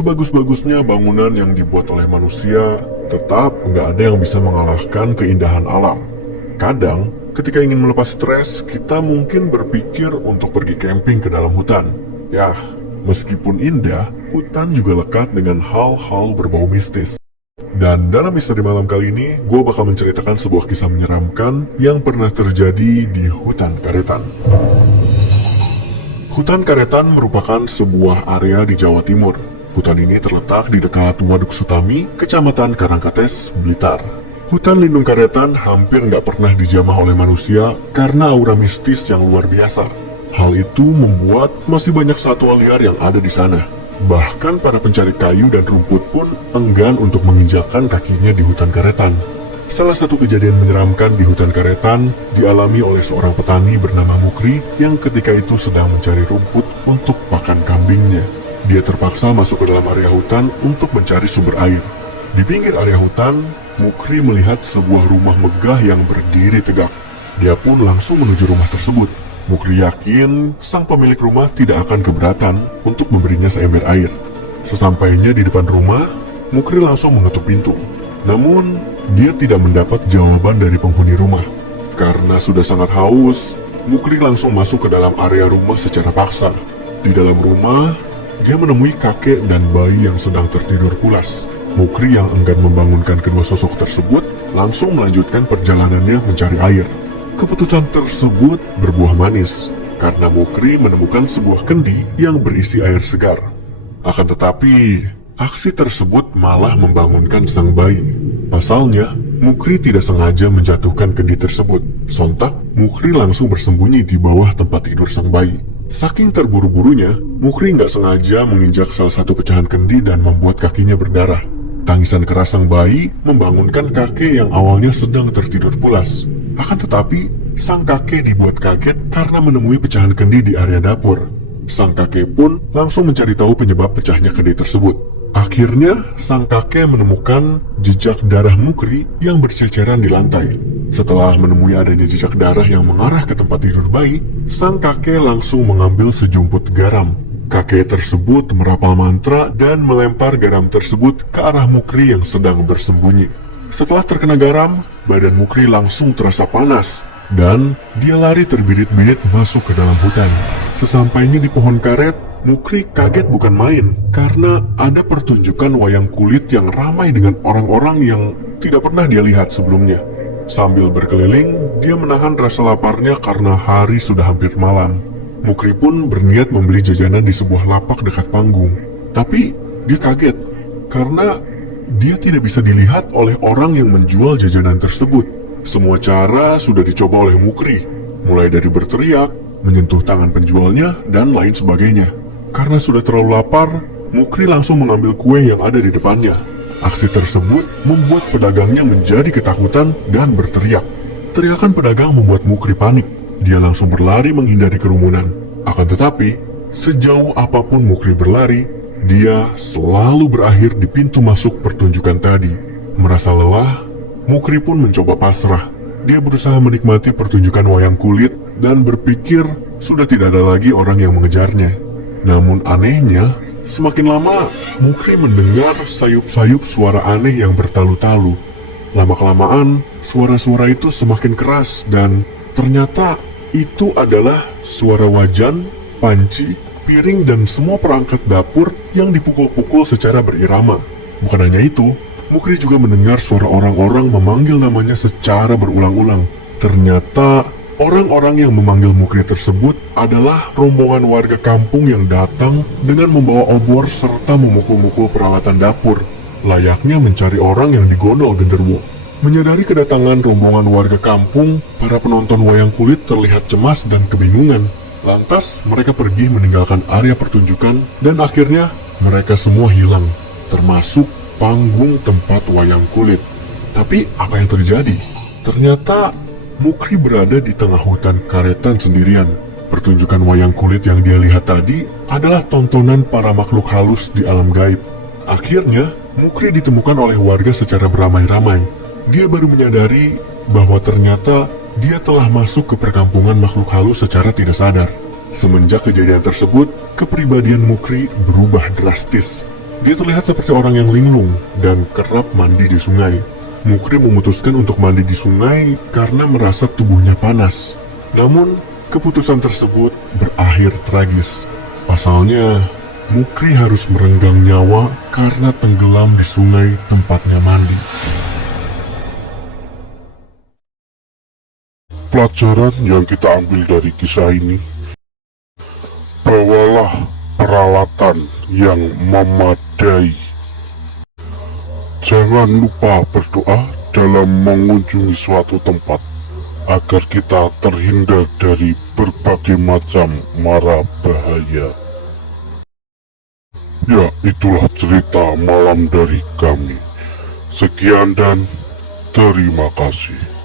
Sebagus-bagusnya bangunan yang dibuat oleh manusia, tetap nggak ada yang bisa mengalahkan keindahan alam. Kadang, ketika ingin melepas stres, kita mungkin berpikir untuk pergi camping ke dalam hutan. Yah, meskipun indah, hutan juga lekat dengan hal-hal berbau mistis. Dan dalam misteri malam kali ini, gue bakal menceritakan sebuah kisah menyeramkan yang pernah terjadi di hutan Karetan. Hutan Karetan merupakan sebuah area di Jawa Timur. Hutan ini terletak di dekat Waduk Sutami, Kecamatan Karangkates, Blitar. Hutan lindung Karetan hampir nggak pernah dijamah oleh manusia karena aura mistis yang luar biasa. Hal itu membuat masih banyak satwa liar yang ada di sana. Bahkan para pencari kayu dan rumput pun enggan untuk menginjakkan kakinya di hutan Karetan. Salah satu kejadian menyeramkan di hutan Karetan dialami oleh seorang petani bernama Mukri yang ketika itu sedang mencari rumput untuk pakan kambingnya. Dia terpaksa masuk ke dalam area hutan untuk mencari sumber air. Di pinggir area hutan, Mukri melihat sebuah rumah megah yang berdiri tegak. Dia pun langsung menuju rumah tersebut. Mukri yakin sang pemilik rumah tidak akan keberatan untuk memberinya seember air. Sesampainya di depan rumah, Mukri langsung mengetuk pintu. Namun, dia tidak mendapat jawaban dari penghuni rumah. Karena sudah sangat haus, Mukri langsung masuk ke dalam area rumah secara paksa. Di dalam rumah, dia menemui kakek dan bayi yang sedang tertidur pulas. Mukri yang enggan membangunkan kedua sosok tersebut langsung melanjutkan perjalanannya mencari air. Keputusan tersebut berbuah manis, karena Mukri menemukan sebuah kendi yang berisi air segar. Akan tetapi, aksi tersebut malah membangunkan sang bayi. Pasalnya, Mukri tidak sengaja menjatuhkan kendi tersebut. Sontak, Mukri langsung bersembunyi di bawah tempat tidur sang bayi. Saking terburu-burunya, Mukri nggak sengaja menginjak salah satu pecahan kendi dan membuat kakinya berdarah. Tangisan keras sang bayi membangunkan kakek yang awalnya sedang tertidur pulas. Akan tetapi, sang kakek dibuat kaget karena menemui pecahan kendi di area dapur. Sang kakek pun langsung mencari tahu penyebab pecahnya kendi tersebut. Akhirnya, sang kakek menemukan jejak darah Mukri yang berceceran di lantai. Setelah menemui adanya jejak darah yang mengarah ke tempat tidur bayi, sang kakek langsung mengambil sejumput garam. Kakek tersebut merapal mantra dan melempar garam tersebut ke arah Mukri yang sedang bersembunyi. Setelah terkena garam, badan Mukri langsung terasa panas, dan dia lari terbirit-birit masuk ke dalam hutan. Sesampainya di pohon karet, Mukri kaget bukan main, karena ada pertunjukan wayang kulit yang ramai dengan orang-orang yang tidak pernah dia lihat sebelumnya. Sambil berkeliling, dia menahan rasa laparnya karena hari sudah hampir malam. Mukri pun berniat membeli jajanan di sebuah lapak dekat panggung. Tapi, dia kaget, karena dia tidak bisa dilihat oleh orang yang menjual jajanan tersebut. Semua cara sudah dicoba oleh Mukri, mulai dari berteriak, menyentuh tangan penjualnya, dan lain sebagainya. Karena sudah terlalu lapar, Mukri langsung mengambil kue yang ada di depannya. Aksi tersebut membuat pedagangnya menjadi ketakutan dan berteriak. Teriakan pedagang membuat Mukri panik. Dia langsung berlari menghindari kerumunan. Akan tetapi, sejauh apapun Mukri berlari, dia selalu berakhir di pintu masuk pertunjukan tadi. Merasa lelah, Mukri pun mencoba pasrah. Dia berusaha menikmati pertunjukan wayang kulit dan berpikir sudah tidak ada lagi orang yang mengejarnya. Namun anehnya, semakin lama, Mukri mendengar sayup-sayup suara aneh yang bertalu-talu. Lama-kelamaan, suara-suara itu semakin keras dan ternyata itu adalah suara wajan, panci, piring, dan semua perangkat dapur yang dipukul-pukul secara berirama. Bukan hanya itu, Mukri juga mendengar suara orang-orang memanggil namanya secara berulang-ulang. Ternyata orang-orang yang memanggil Mukri tersebut adalah rombongan warga kampung yang datang dengan membawa obor serta memukul-mukul peralatan dapur, layaknya mencari orang yang digondol genderuwo. Menyadari kedatangan rombongan warga kampung, para penonton wayang kulit terlihat cemas dan kebingungan. Lantas, mereka pergi meninggalkan area pertunjukan dan akhirnya mereka semua hilang, termasuk panggung tempat wayang kulit. Tapi, apa yang terjadi? Ternyata Mukri berada di tengah hutan Karetan sendirian. Pertunjukan wayang kulit yang dia lihat tadi adalah tontonan para makhluk halus di alam gaib. Akhirnya, Mukri ditemukan oleh warga secara beramai-ramai. Dia baru menyadari bahwa ternyata dia telah masuk ke perkampungan makhluk halus secara tidak sadar. Semenjak kejadian tersebut, kepribadian Mukri berubah drastis. Dia terlihat seperti orang yang linglung dan kerap mandi di sungai. Mukri memutuskan untuk mandi di sungai karena merasa tubuhnya panas. Namun, keputusan tersebut berakhir tragis. Pasalnya, Mukri harus merenggang nyawa karena tenggelam di sungai tempatnya mandi. Pelajaran yang kita ambil dari kisah ini, bawalah peralatan yang memadai. Jangan lupa berdoa dalam mengunjungi suatu tempat agar kita terhindar dari berbagai macam mara bahaya. Ya, itulah cerita malam dari kami. Sekian dan terima kasih.